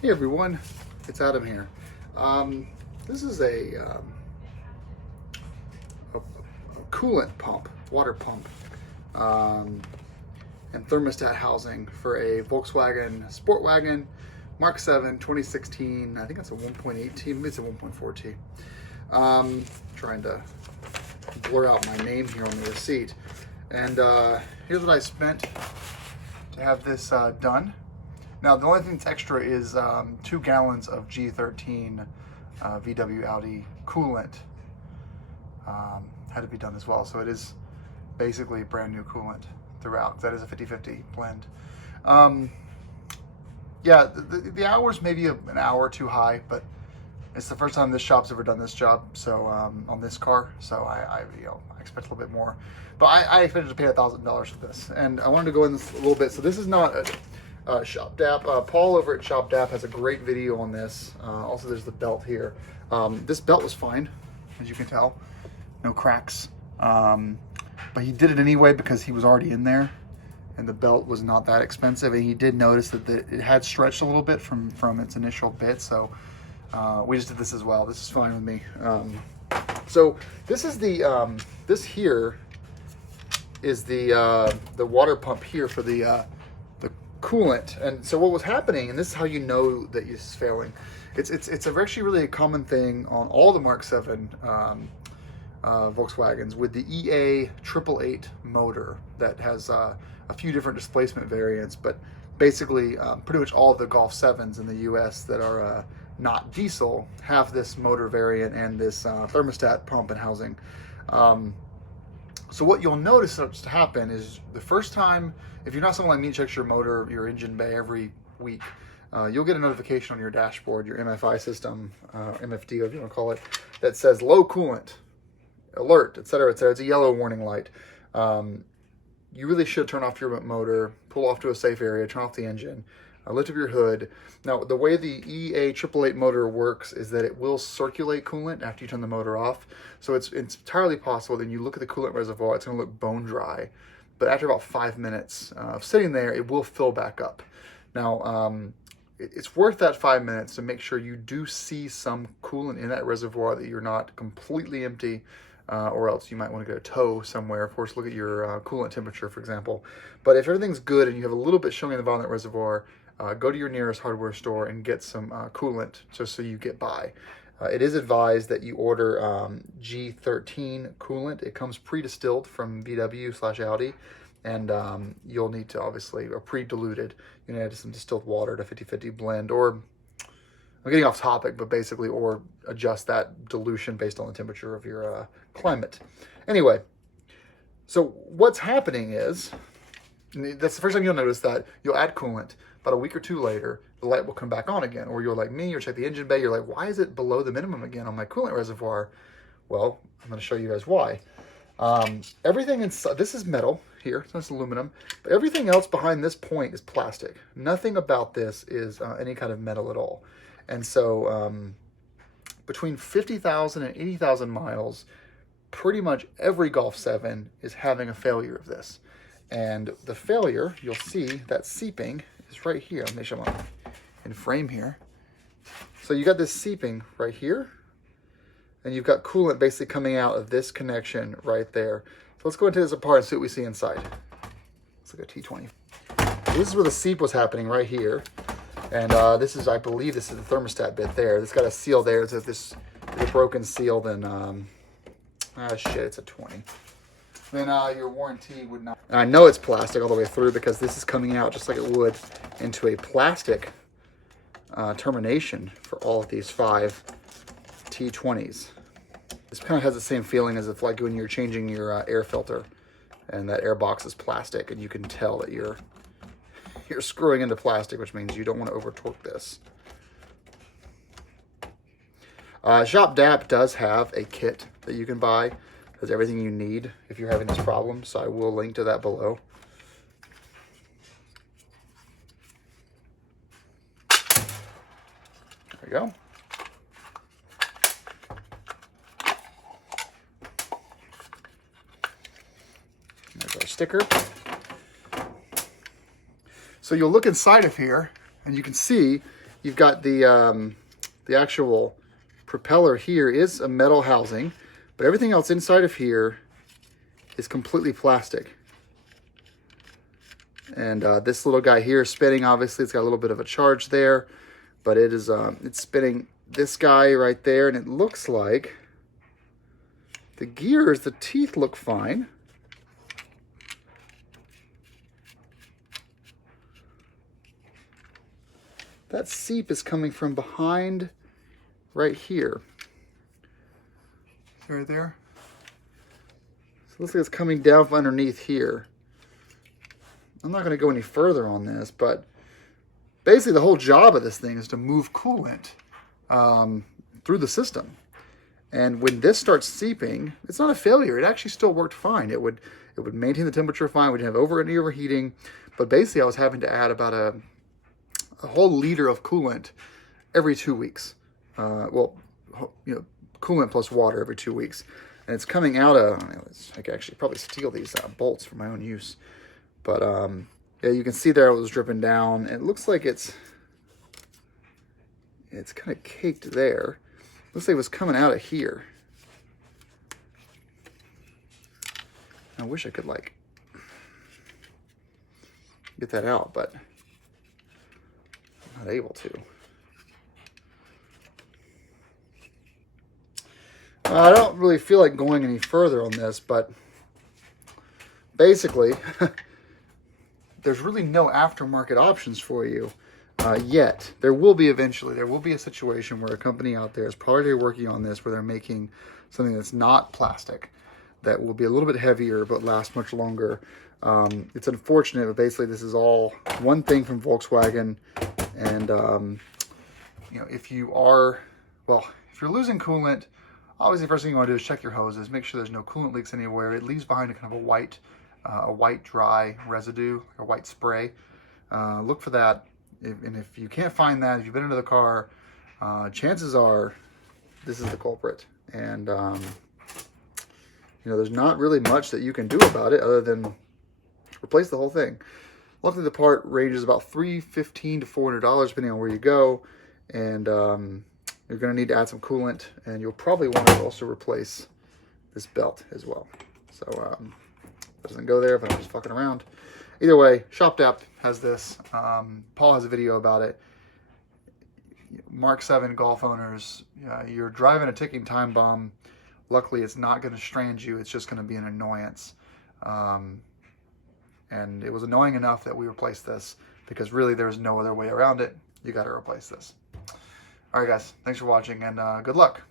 Hey everyone, it's Adam here. This is a coolant pump, water pump, and thermostat housing for a Volkswagen Sport Wagon Mark 7 2016. I think it's a 1.8T, maybe it's a 1.4T. Trying to blur out my name here on the receipt. And here's what I spent to have this done. Now, the only thing that's extra is 2 gallons of G13 VW Audi coolant had to be done as well. So it is basically brand new coolant throughout. That is a 50-50 blend. Yeah, the hours maybe an hour too high, but it's the first time this shop's ever done this job. So on this car, so I expect a little bit more, but I expected to pay $1,000 for this, and I wanted to go in this a little bit. So this is not a Shop Dap. Paul over at Shop Dap has a great video on this. Also, there's the belt here. This belt was fine, as you can tell, no cracks. But he did it anyway because he was already in there, and the belt was not that expensive. And he did notice that it had stretched a little bit from its initial bit, so we just did this as well. This is fine with me. So this is the this here is the water pump here for the coolant. And so what was happening, and this is how you know that it's failing, it's actually really a common thing on all the Mark 7 Volkswagens with the EA888 motor that has a few different displacement variants, but basically pretty much all of the Golf 7s in the US that are not diesel have this motor variant and this thermostat pump and housing. So what you'll notice starts to happen is the first time, if you're not someone like me, checks your motor, your engine bay every week, you'll get a notification on your dashboard, your MFI system, MFD, whatever you want to call it, that says low coolant, alert, etc., etc. It's a yellow warning light. You really should turn off your motor, pull off to a safe area, turn off the engine, lift up your hood. Now, the way the EA888 motor works is that it will circulate coolant after you turn the motor off. So it's entirely possible that when you look at the coolant reservoir, it's going to look bone dry. But after about 5 minutes of sitting there, it will fill back up. Now, it's worth that 5 minutes to make sure you do see some coolant in that reservoir, that you're not completely empty, or else you might want to get a tow somewhere. Of course, look at your coolant temperature, for example. But if everything's good and you have a little bit showing in the bottom of that reservoir, go to your nearest hardware store and get some coolant just so you get by. It is advised that you order G13 coolant. It comes pre-distilled from VW/Audi, and you'll need to obviously, or pre-diluted, you need to add some distilled water to 50-50 blend, or I'm getting off topic, but basically, or adjust that dilution based on the temperature of your climate. Anyway, so what's happening is, that's the first time you'll notice that you'll add coolant. About a week or two later, the light will come back on again. Or you're like me, or check the engine bay, you're like, why is it below the minimum again on my coolant reservoir? Well, I'm going to show you guys why. Everything inside, this is metal here, so it's aluminum, but everything else behind this point is plastic. Nothing about this is any kind of metal at all. And so between 50,000 and 80,000 miles, pretty much every Golf 7 is having a failure of this. And the failure, you'll see that seeping is right here. I'll make sure I'm in frame here. So you got this seeping right here, and you've got coolant basically coming out of this connection right there. So let's go into this apart and see what we see inside. It's like a T20. So this is where the seep was happening right here. And this is, I believe this is the thermostat bit there. It's got a seal there. It's this is a broken seal, then, shit, it's a 20. Then your warranty would not. And I know it's plastic all the way through because this is coming out just like it would into a plastic termination for all of these 5 T20s. This kind of has the same feeling as if like when you're changing your air filter and that air box is plastic, and you can tell that you're screwing into plastic, which means you don't want to over torque this. Shop Dap does have a kit that you can buy. Has everything you need if you're having this problem, so I will link to that below. There we go. There's our sticker. So you'll look inside of here, and you can see you've got the actual propeller here is a metal housing, but everything else inside of here is completely plastic. And this little guy here is spinning. Obviously, it's got a little bit of a charge there, but it is it's spinning this guy right there, and it looks like the gears, the teeth look fine. That seep is coming from behind right here. Right there. So it looks like it's coming down from underneath here. I'm not going to go any further on this, but basically the whole job of this thing is to move coolant through the system. And when this starts seeping, it's not a failure. It actually still worked fine. It would maintain the temperature fine. We didn't have any overheating, but basically I was having to add about a whole liter of coolant every 2 weeks. Well, you know, coolant plus water every 2 weeks. And it's coming out of, I could actually probably steal these bolts for my own use. But yeah, you can see there it was dripping down. It looks like it's kind of caked there. Looks like it was coming out of here. I wish I could like get that out, but I'm not able to. I don't really feel like going any further on this, but basically, there's really no aftermarket options for you yet. There will be eventually. There will be a situation where a company out there is probably working on this, where they're making something that's not plastic, that will be a little bit heavier but last much longer. It's unfortunate, but basically this is all one thing from Volkswagen. And you know, if you're losing coolant, obviously the first thing you want to do is check your hoses, make sure there's no coolant leaks anywhere. It leaves behind a kind of a white dry residue, or white spray. Look for that. And if you can't find that, if you've been into the car, chances are this is the culprit. And you know, there's not really much that you can do about it other than replace the whole thing. Luckily, the part ranges about $315 to $400 depending on where you go, and you're going to need to add some coolant, and you'll probably want to also replace this belt as well. So it doesn't go there if I'm just fucking around. Either way, ShopDap has this. Paul has a video about it. Mark 7 Golf owners, you're driving a ticking time bomb. Luckily, it's not going to strand you. It's just going to be an annoyance. And it was annoying enough that we replaced this, because really there's no other way around it. You got to replace this. All right, guys. Thanks for watching, and good luck.